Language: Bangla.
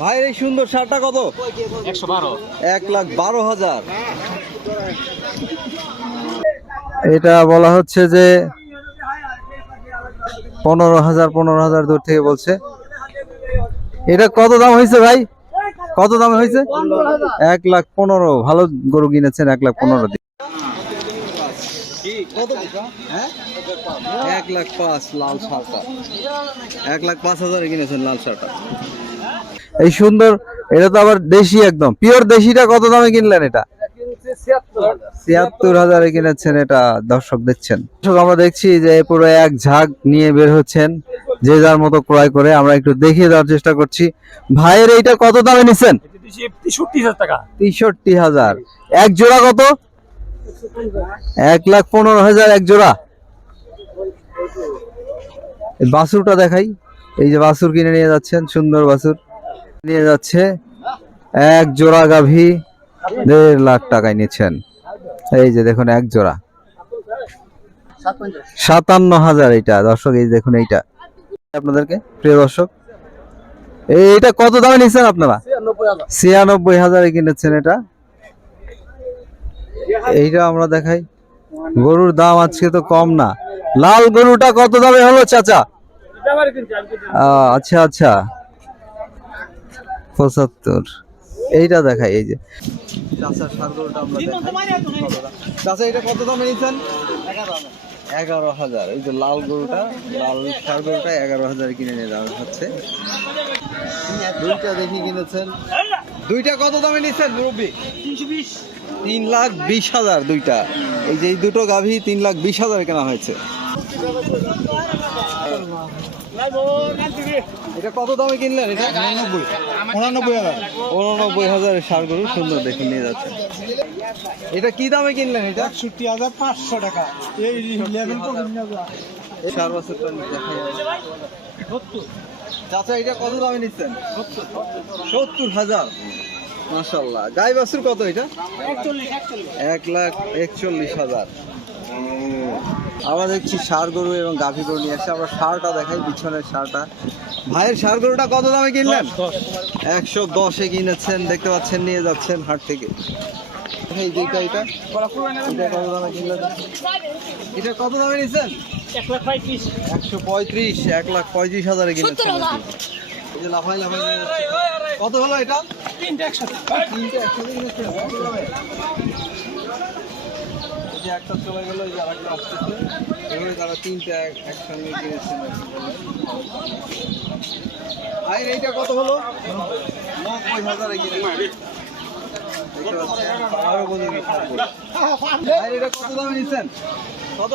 ভাই এই সুন্দর শার্টটা কত? 112। 1,12,000। এটা বলা হচ্ছে যে 15,000 দূর থেকে বলছে। এটা কত দাম হয়েছে ভাই? কত দাম হয়েছে? 1,15,000। ভালো গরু কিনেছেন 1,15,000 দিয়ে। 1,05,000 লাল শার্টটা, 1,05,000 কিনেছেন লাল শার্টটা। এই সুন্দর, এটা তো আবার দেশি, একদম পিওর দেশিটা কত দামে কিনলেন? এটা 76,000 কিনেছেন। এটা দর্শক দেখছেন। দর্শক আমরা দেখছি যে পুরো এক ঝাঁক নিয়ে বের হচ্ছেন, যে যার মতো ক্রয় করে। আমরা একটু দেখিয়ে দেওয়ার চেষ্টা করছি। ভাইয়ের এইটা কত দামে নিচ্ছেন? 63,000 টাকা। 63,000। এক জোড়া কত? 1,15,000 এক জোড়া। বাছুরটা দেখাই। এই যে বাছুর কিনে নিয়ে যাচ্ছেন, সুন্দর বাছুর নিয়ে যাচ্ছে। এক জোড়া গাভী 1.5 লাখ টাকায় নিচ্ছেন। এই যে দেখুন এক জোড়া 57,000। এইটা দর্শক, এই দেখুন এইটা আপনাদেরকে, প্রিয় দর্শক, এইটা কত দামে নিচ্ছেন আপনারা? 96,000 কিনেছেন এটা। এইটা আমরা দেখাই। গরুর দাম আজকে তো কম না। লাল গরুটা কত দামে হলো চাচা? আচ্ছা আচ্ছা, 75। এইটা দেখাই। এই যে চাচা ষাঁড় গরুটা আমরা দেখাই। চাচা এটা কত দামে নিচ্ছেন? 11,000। এই যে লাল গরুটা, লাল ষাঁড় গরুটা 11,000 কিনে নিয়ে যাওয়া হচ্ছে। দুইটা দেখি কিনেছেন। দুইটা কত দামে নিচ্ছেন মুরব্বী? 3,20,000 দুইটা। এই যে এই দুটো গাভী 3,20,000 কেনা হয়েছে। এটা কত দামে কিনলেন? এটা 89,000 ষাঁড় গরু, সুন্দর দেখে নিয়ে যাচ্ছে। এটা কি দামে কিনলেন? এটা 61,500 টাকা। ষাঁড় বাছুরটা দেখাই। চাচা এটা কত দামে নিচ্ছেন? 70,000। মাশাআল্লাহ। গাই বাছুর কত এটা? 1,41,000। আমরা দেখছি ষাঁড় গরু এবং গাভী গরু নিয়ে আসছে। আমরা ষাঁড়টা দেখাই, পিছনের ষাঁড়টা। ভাইয়ের ষাঁড় গরুটা কত দামে কিনলেন? 110-এ কিনেছেন, দেখতে পাচ্ছেন, নিয়ে যাচ্ছেন হাট থেকে। এটা কত দামে কিনলেন? এটা কত দামে নিচ্ছেন? 135। 1,35,000 কিনেছেন। এই যে লাফাই লাফাই নিয়ে যাচ্ছে। কত হলো এটা? তিনটে একসাথে কিনেছেন। কত দামে? একটা চলে গেল, এই যে আরেকটা আসতেছে। এভাবে তারা তিনটা একসঙ্গে কিনেছেন। আর এইটা কত হলো? 90,000 কিনেছেন। এটা কত দামে নিচ্ছেন? কত?